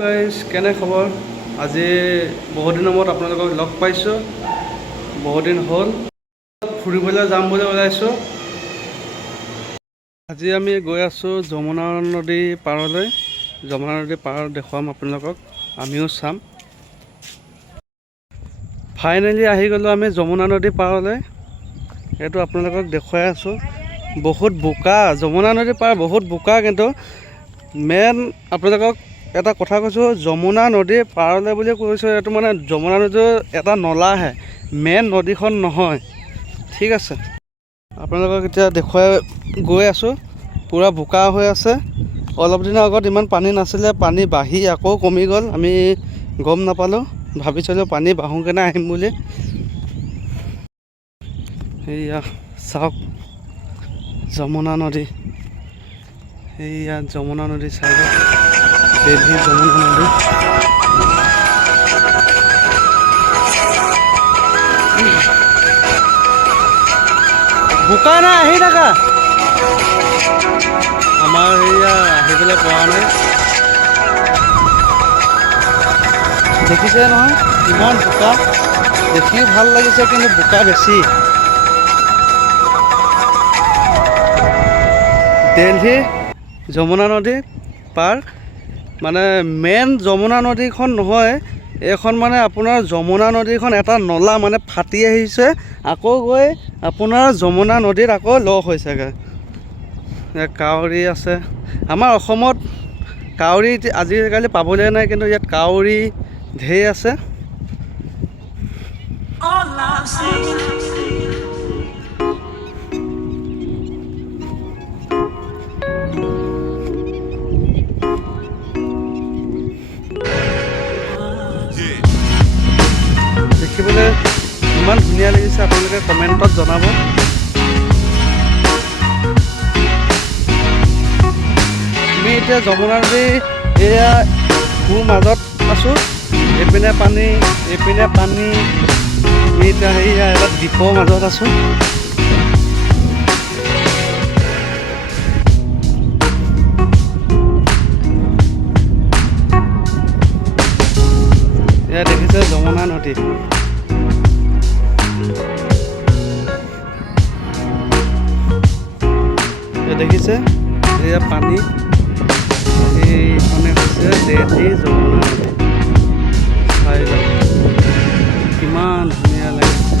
Guys কেনে খবৰ? আজি বহুত দিনৰ মূৰত আপোনালোকক লগ পাইছোঁ। বহুত দিন হ'ল ফুৰিবলৈ যাম বুলি ওলাইছোঁ। আজি আমি গৈ আছোঁ যমুনা নদী পাৰলৈ। যমুনা নদী পাৰ দেখুৱাম আপোনালোকক, আমিও চাম। ফাইনেলি আহি গ'লোঁ আমি যমুনা নদী পাৰলৈ। এইটো আপোনালোকক দেখুৱাই আছোঁ। বহুত বোকা, যমুনা নদী পাৰ বহুত বোকা, কিন্তু মেইন আপোনালোকক এটা কথা কৈছোঁ, যমুনা নদী পাৰলৈ বুলি কৈছোঁ, এইটো মানে যমুনা নদীৰ এটা নলাহে, মেইন নদীখন নহয়, ঠিক আছে। আপোনালোকক এতিয়া দেখুৱাই গৈ আছোঁ। পূৰা বোকা হৈ আছে। অলপ দিনৰ আগত ইমান পানী নাছিলে, পানী বাঢ়ি আকৌ কমি গ'ল। আমি গম নাপালোঁ, ভাবিছিলোঁ পানী বাঢ়োঁকেনে আহিম বুলি। এইয়া চাওক যমুনা নদী, এইয়া যমুনা নদী চাইডত দিল্লী যমুনা নদী। বোকা নাই, আহি থাকা। আমাৰ এইয়া আহিবলৈ পৰা নাই। দেখিছে নহয় ইমান বোকা, দেখিও ভাল লাগিছে, কিন্তু বোকা বেছি। দিল্লী যমুনা নদী পাৰ, মানে মেইন যমুনা নদীখন নহয়, এইখন মানে আপোনাৰ যমুনা নদীখন এটা নলা মানে ফাটি আহিছে, আকৌ গৈ আপোনাৰ যমুনা নদীত আকৌ লগ হৈছেগৈ। কাউৰী আছে। আমাৰ অসমত কাউৰী আজিকালি পাবলৈ নাই, কিন্তু ইয়াত কাউৰী ঢেৰ আছে। দেখিবলৈ ইমান ধুনীয়া লাগিছে, আপোনালোকে কমেণ্টত জনাব। আমি এতিয়া যমুনা নদী এয়া মাজত আছোঁ। এইপিনে পানী, এইপিনে পানী। আমি এতিয়া সেয়া এটা দ্বীপৰ মাজত আছোঁ। এয়া দেখিছে যমুনা নদী। দেখিছে এয়া পানী, এইখনে হৈছে দিল্লী যমুনা নদী। চাই লওক কিমান ধুনীয়া লাগিছে।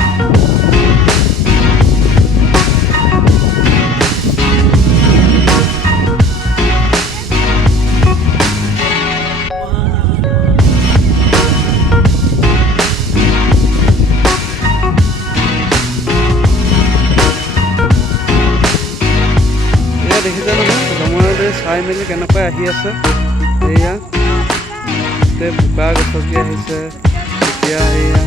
দেখিছে নহয় যমুনা নদী চাই মেলি কেনেকৈ আহি আছে। এয়া গোটেই বোকা গছকি আহিছে। এতিয়া এয়া